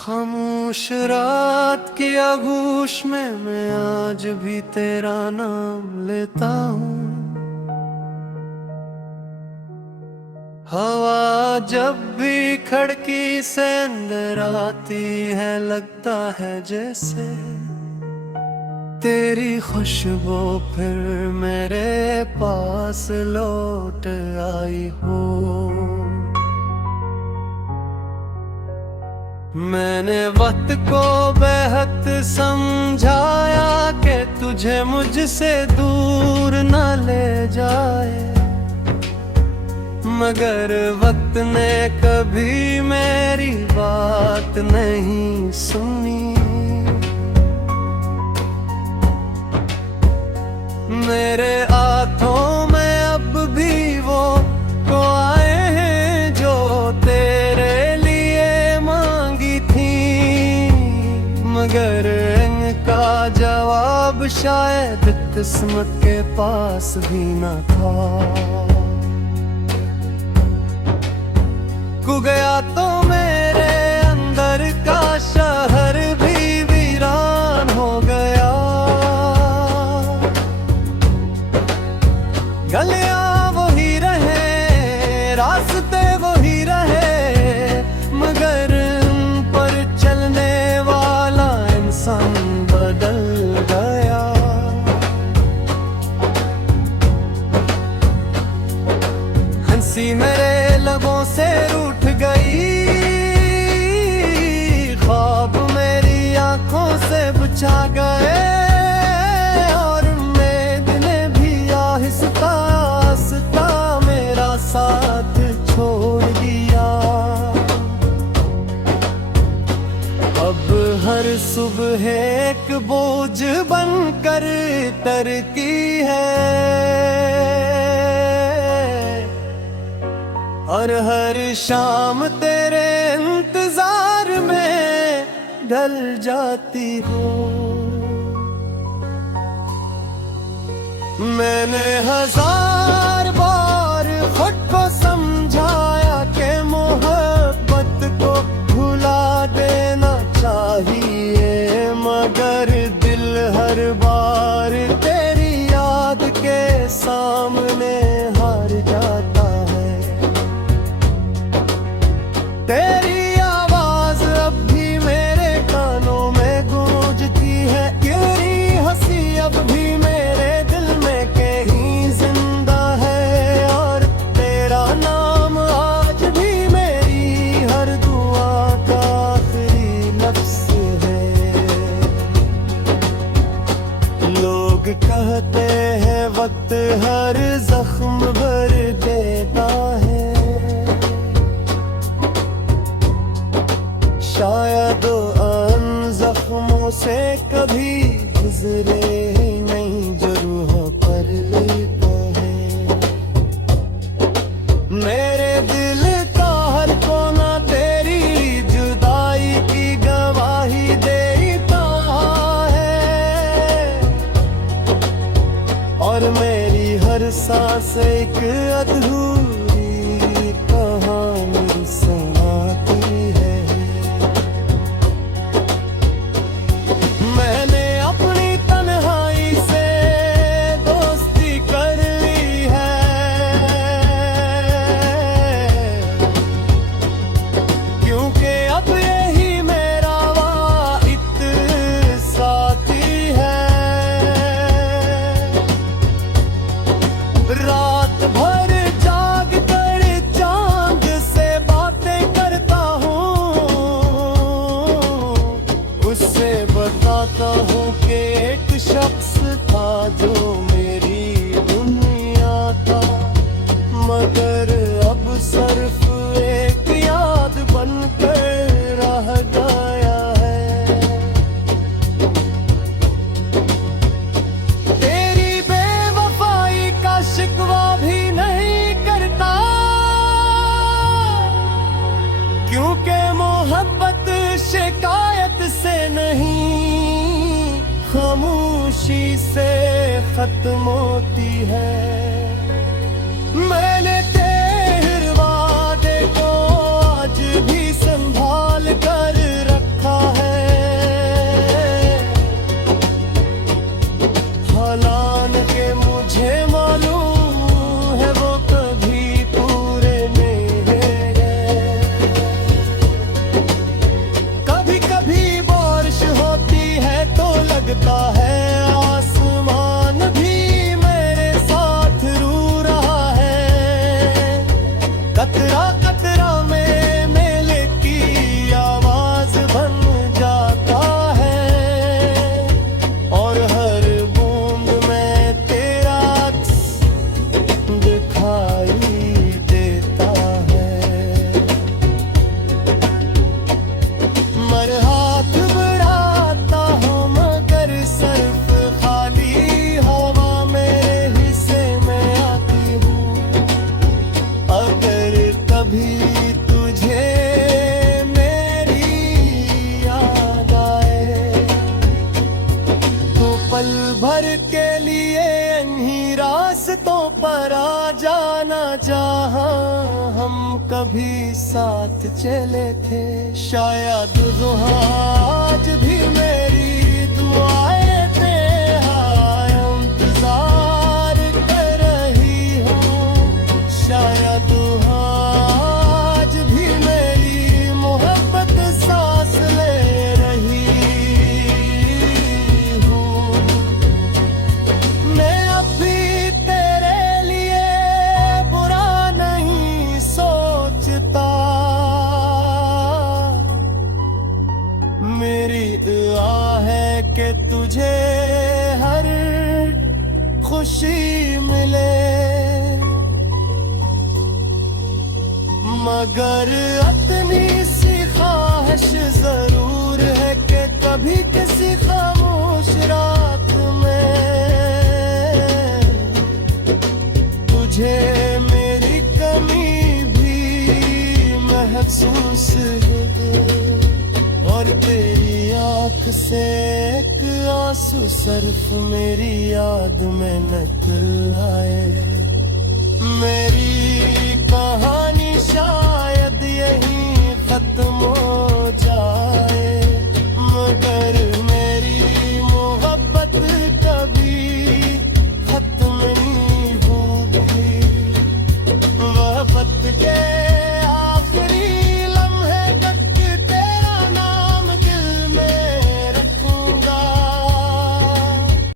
खामोश रात की आगोश में मैं आज भी तेरा नाम लेता हूँ। हवा जब भी खिड़की से अंदर आती है लगता है जैसे तेरी खुशबू फिर मेरे पास लौट आई हो। मैंने वक्त को बेहद समझाया कि तुझे मुझसे दूर न ले जाए, मगर वक्त ने कभी मेरी बात नहीं सुनी। मेरे हाथों में अब भी वो दुआएं हैं जो तेरे मगर इनका जवाब शायद किस्मत के पास भी न था। खो गया तो मेरे अंदर का शहर भी वीरान हो गया। गलियां वही रहे, रास्ते वही रहे, मगर पर चलने बदल गया। हंसी मेरे लबों से रूठ गई, ख्वाब मेरी आंखों से बुझा गए, और उम्मीद ने भी आहिस्ता आहिस्ता मेरा साथ छोड़ दिया। अब हर सुबह एक बोझ बनकर तरती है, और हर शाम तेरे इंतजार में ढल जाती हो। मैंने हजार बार खुद को समझाया कि मोहब्बत को भुला देना चाहिए, मगर दिल हर बार तेरी याद के सामने हार जाता है। तेरी आवाज अब भी मेरे कानों में गूंजती है, तेरी हंसी अब भी मेरे दिल में कहीं जिंदा है, और तेरा नाम आज भी मेरी हर दुआ का आखिरी लफ्ज़ है। लोग कहते हैं वक्त हर जख्म भर देता है, शायद उन जख्मों से कभी गुजरे नहीं जो रूह पर लेता है। मेरे दिल का हर कोना तेरी जुदाई की गवाही देता है, और मेरी हर सांस एक अधूरी कहानी सुनाती है। मैंने अपनी तन्हाई से दोस्ती कर ली है, क्योंकि अब यही मेरा वाहिद साथी है। रात भर जाग कर चांद से बातें करता हूँ, उससे बताता हूँ कि एक शख्स था जो मेरी दुनिया था, मगर अब सिर्फ एक याद बनकर रह गया है। तेरी बेवफाई का शिकवा भी नहीं करता, क्योंकि मोहब्बत शिकायत से नहीं खामोशी से खत्म होती है। मैंने तेरे वादे को आज भी संभाल कर रखा पल भर के लिए इन्हीं रास्तों पर आ जाना चाहा, हम कभी साथ चले थे। शायद आज भी मेरी दुआएं तेरा इंतजार कर रही हो। शायद आज भी मेरी मोहब्बत सांस ले रही हो। मैं अभी तेरे लिए बुरा नहीं सोचता, मेरी दुआ है कि तुझे हर खुशी मिले। मगर अपनी सी ख्वाहिश जरूर है कि कभी किसी खामोश रात में तुझे मेरी कमी भी महसूस हो, और तेरी आँख से एक आंसू सर्फ मेरी याद में निकल आए। मेरी कहानी शायद